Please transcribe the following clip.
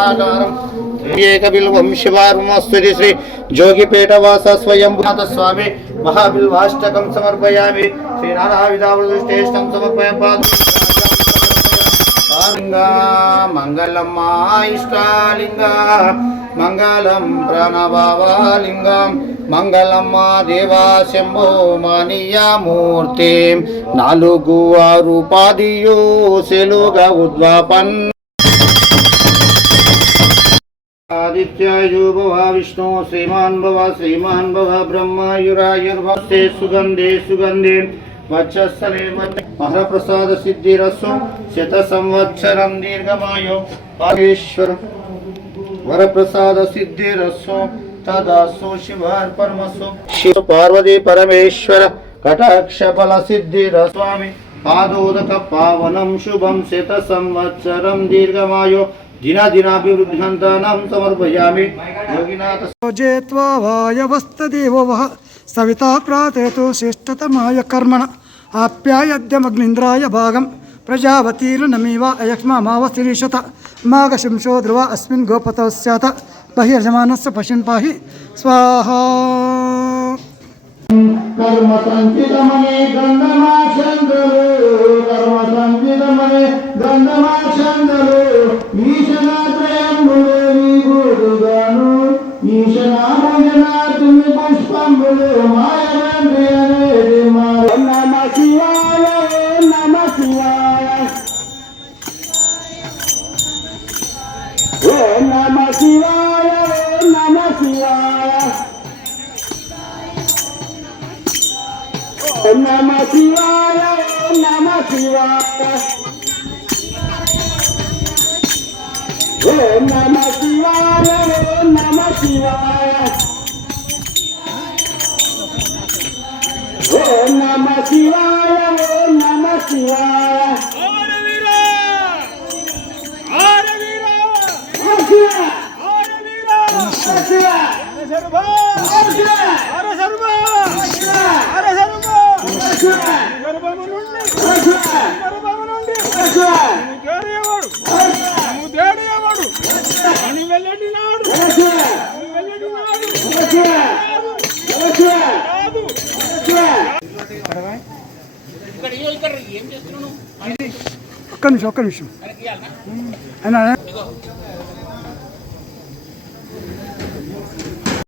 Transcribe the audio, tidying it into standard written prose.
నాగారం ఏకబిల్వం శివార్మస్తుతి శ్రీ జోగిపేటవాస స్వయంభూత స్వామి మహాబిల్వాష్టకం సమర్పయామి. శ్రీ నానావిధావృష్ఠేష్టం సమర్పయామి. మంగళం ఇష్టాలింగ మంగళం ప్రణభావాలింగం మంగళం మా దేవా శంభో మణీయమూర్తి. 4 పాదియో సెలుగా ఉద్వాపన్ ఆదిత్యాయో భవ విష్ణు శ్రీమాన్ భవ బ్రహ్మయురాయుర్భస్తే సుగంధే సుగంధే వక్షస్థలే మహాప్రసాద సిద్ధిరస్సు శత సంవత్సరం దీర్ఘమాయో పారేశ్వర వరప్రసాద సిద్ధిరస్సు తదాసు శివార్పణమస్సు. శివ పార్వతీ పరమేశ్వర కటాక్ష ఫల సిద్ధిరస్సు. స్వామి పాదోదక పావనం శుభం శత సంవత్సరం దీర్ఘమాయో దినాభివృద్ధ్యంతానం సమర్పయామి. యోగినాథ జేత్వా వాయవస్తదేవో వః సవితా ప్రాతేతో శ్రేష్టతమాయ కర్మణ ఆప్యాయద్యమగ్నింద్రాయ భాగం ప్రజావతీర్నమీవ అయక్ష్మామావశిరీషత మాఘశంసో ధ్రువ అస్మిన్ గోపతో స్యాత బహిర్జమానస్య పశున్ పాహి స్వాహా. కర్మ సంచితమనే గంధమాచందరు కర్మ సంచితమనే గంధమాచందరు ఈశనాత్రయంబులు నీ గోడుగాను ఈశనామజనాతుని పుష్పంబులు మాయనండి అనేది నమ శివాయ నమ శివాయ ఓ నమ శివాయ నమ శివాయ నమ శివాయ నమ శివాయ ఓ నమ శివాయ నమ శివాయ ఓ నమ శివాయ నమ శివాయ. ఒక్క నిమిషం అయినా